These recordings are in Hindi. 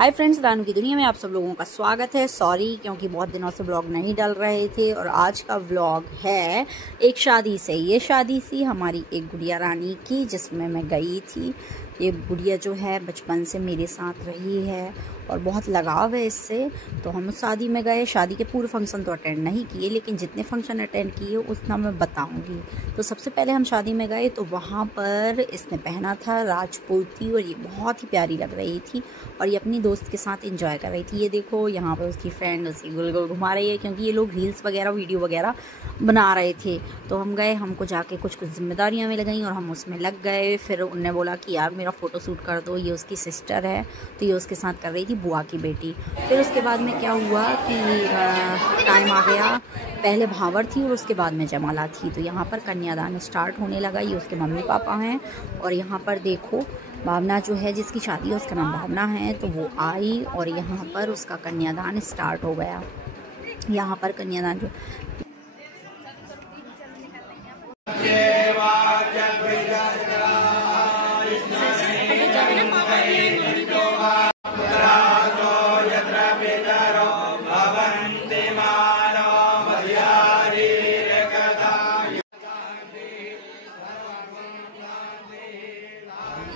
हाय फ्रेंड्स, रानू की दुनिया में आप सब लोगों का स्वागत है। सॉरी क्योंकि बहुत दिनों से ब्लॉग नहीं डाल रहे थे और आज का ब्लॉग है एक शादी से। ये शादी थी हमारी एक गुड़िया रानी की जिसमें मैं गई थी। ये गुड़िया जो है बचपन से मेरे साथ रही है और बहुत लगाव है इससे। तो हम उस शादी में गए। शादी के पूरे फंक्शन तो अटेंड नहीं किए, लेकिन जितने फंक्शन अटेंड किए उतना मैं बताऊंगी। तो सबसे पहले हम शादी में गए तो वहाँ पर इसने पहना था राजपूती और ये बहुत ही प्यारी लग रही थी और ये अपनी दोस्त के साथ एंजॉय कर रही थी। ये देखो यहाँ पर उसकी फ्रेंड उसी गोल गोल घुमा रही है क्योंकि ये लोग रील्स वगैरह वीडियो वगैरह बना रहे थे। तो हम गए, हमको जाके कुछ जिम्मेदारियाँ मिल गई और हम उसमें लग गए। फिर उनने बोला कि यार मेरा फ़ोटो शूट कर दो। ये उसकी सिस्टर है तो ये उसके साथ कर रही थी, बुआ की बेटी। फिर उसके बाद में क्या हुआ कि टाइम आ गया, पहले भावर थी और उसके बाद में जयमाला थी। तो यहाँ पर कन्यादान स्टार्ट होने लगा। ये उसके मम्मी पापा हैं और यहाँ पर देखो भावना जो है जिसकी शादी है उसका नाम भावना है, तो वो आई और यहाँ पर उसका कन्यादान स्टार्ट हो गया। यहाँ पर कन्यादान जो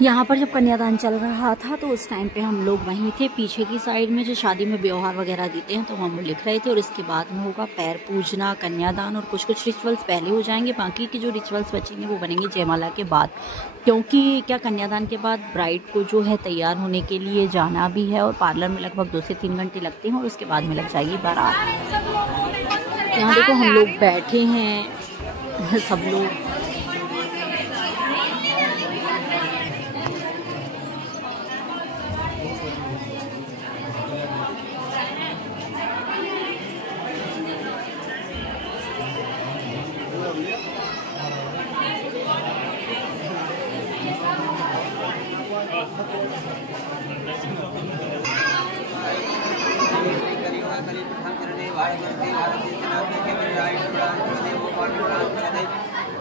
यहाँ पर जब कन्यादान चल रहा था तो उस टाइम पे हम लोग वहीं थे पीछे की साइड में, जो शादी में व्यवहार वगैरह देते हैं तो हम लिख रहे थे। और इसके बाद में होगा पैर पूजना, कन्यादान और कुछ कुछ रिचुअल्स पहले हो जाएंगे। बाकी के जो रिचुअल्स बचेंगे वो बनेंगे जयमाला के बाद, क्योंकि क्या कन्यादान के बाद ब्राइड को जो है तैयार होने के लिए जाना भी है और पार्लर में लगभग 2 से 3 घंटे लगते हैं और उसके बाद में लग जाएगी बारात। यहाँ देखो हम लोग बैठे हैं सब लोग।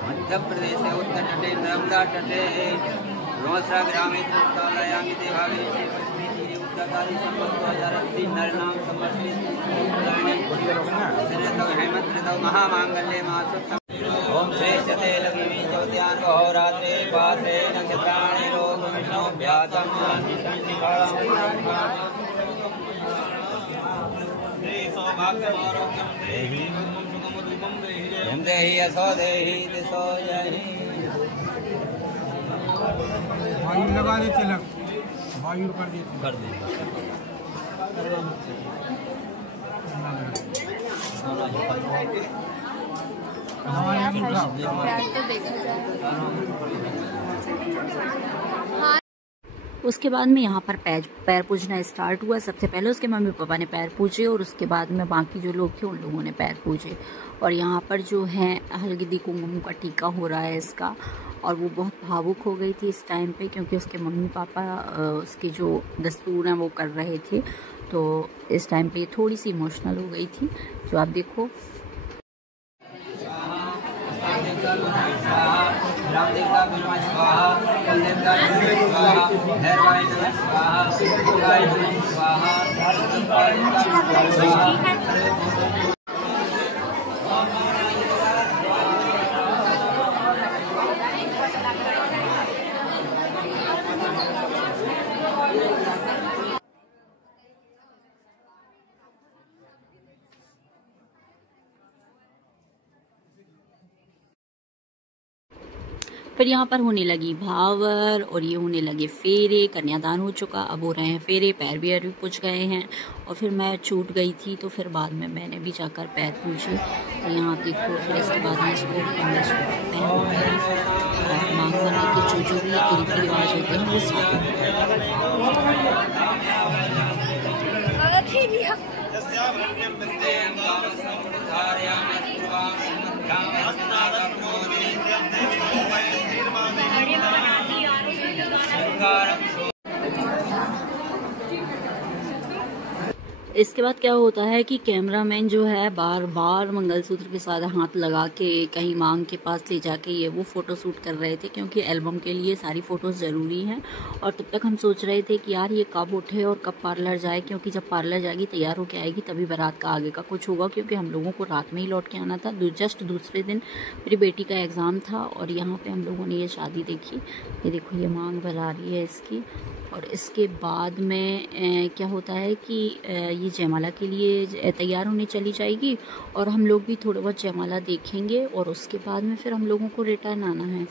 मध्य प्रदेश उत्तर तटे नर्मदा तटे रोसरा ग्रामे उत्तरायामी देवालय उत्तरकारी संवत 2080 नरनाम समर्पित हेमंत ऋतौ महामांगल्ये मासुत्तम ओम श्रेष्ठते लक्ष्मी ज्योत्यान अहोरात्रे पात्रे नक्षत्राणि रोगविष्णो व्यातम देहि यशो देहि दिशो जहि। वायु लगा दे, तिलक वायु कर दे। उसके बाद में यहाँ पर पैर पूजना स्टार्ट हुआ। सबसे पहले उसके मम्मी पापा ने पैर पूजे और उसके बाद में बाकी जो लोग थे उन लोगों ने पैर पूजे। और यहाँ पर जो है हल्दी कुमकुम का टीका हो रहा है इसका, और वो बहुत भावुक हो गई थी इस टाइम पे क्योंकि उसके मम्मी पापा उसके जो दस्तूर हैं वो कर रहे थे। तो इस टाइम पे थोड़ी सी इमोशनल हो गई थी, जो आप देखो। फिर यहाँ पर होने लगी भावर और ये होने लगे फेरे। कन्यादान हो चुका, अब हो रहे हैं फेरे। पैर भी पूज गए हैं और फिर मैं छूट गई थी तो फिर बाद में मैंने भी जाकर पैर पूछे। और यहाँ देखो फिर इसके बाद में इसको मांग करने के जो भी रीति रिवाज होते हैं वो सब। इसके बाद क्या होता है कि कैमरामैन जो है बार बार मंगलसूत्र के साथ हाथ लगा के कहीं मांग के पास ले जाके ये वो फ़ोटो शूट कर रहे थे, क्योंकि एल्बम के लिए सारी फ़ोटोज़ ज़रूरी हैं। और तब तक हम सोच रहे थे कि यार ये कब उठे और कब पार्लर जाए, क्योंकि जब पार्लर जाएगी तैयार होके आएगी तभी बारात का आगे का कुछ होगा, क्योंकि हम लोगों को रात में ही लौट के आना था। जस्ट दूसरे दिन मेरी बेटी का एग्ज़ाम था और यहाँ पर हम लोगों ने ये शादी देखी। ये देखो ये मांग भरा रही है इसकी। और इसके बाद में क्या होता है कि ये जयमाला के लिए तैयार होने चली जाएगी और हम लोग भी थोड़ा बहुत जयमाला देखेंगे और उसके बाद में फिर हम लोगों को रिटर्न आना है।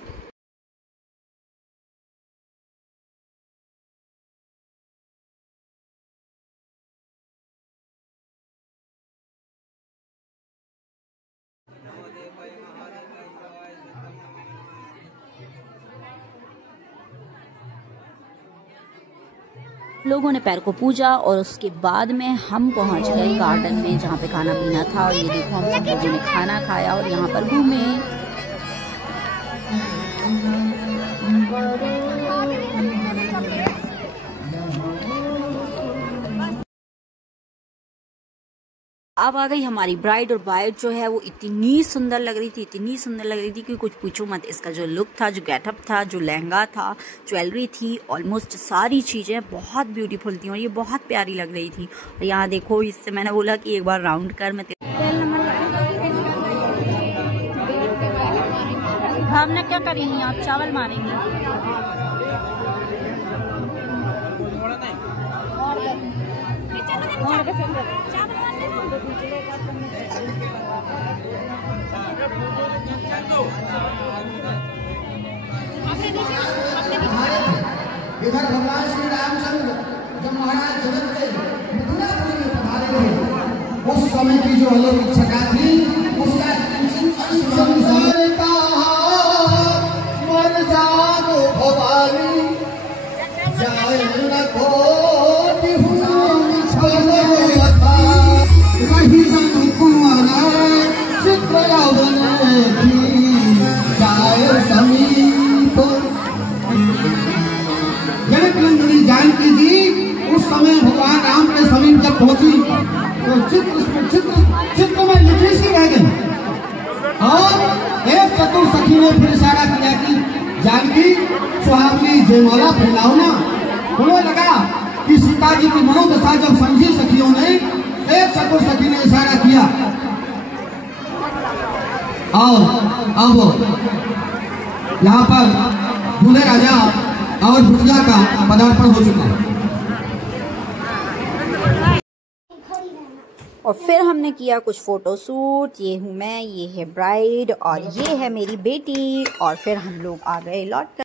लोगों ने पैर को पूजा और उसके बाद में हम पहुंच गए गार्डन में जहाँ पे खाना पीना था। और ये देखो हम सब लोगों ने खाना खाया और यहाँ पर घूमे। अब आ गई हमारी ब्राइड, और ब्राइड जो है वो इतनी सुंदर लग रही थी, इतनी सुंदर लग रही थी कि कुछ पूछो मत। इसका जो लुक था, जो गेटअप था, जो लहंगा था, ज्वेलरी थी, ऑलमोस्ट सारी चीज़ें बहुत ब्यूटीफुल थी और ये बहुत प्यारी लग रही थी। और यहाँ देखो, इससे मैंने बोला कि एक बार राउंड कर। मैं भावना क्या करेंगी आप? चावल मारेंगे। इधर भगवान श्री रामचंद्र जब महाराज जनक के मथुरापुरी में पधारे थे, उस समय की जो अलग इच्छा थी उसका संसार का मन जानो भवानी जाए न कोटि हुई छलवता रही संकुआना चित्र यौवन की जाए समीप। जनक नंदिनी जानकी जी उस समय भगवान राम के समीप जब पहुंची तो चित्र में लिखी सी रह गई। और एक चतुर सखी ने फिर इशारा किया कि जानकी सुहावनी जयमाला पहनाओ ना। उन्हें लगा कि सीता जी की मनोदशा जब समझी सखियों ने, एक चतुर सखी ने इशारा किया और अब यहाँ पर दूल्हे राजा और भुटिया का पदार्पण हो चुका है। और फिर हमने किया कुछ फोटो शूट। ये हूँ मैं, ये है ब्राइड और ये है मेरी बेटी। और फिर हम लोग आ गए लौट कर।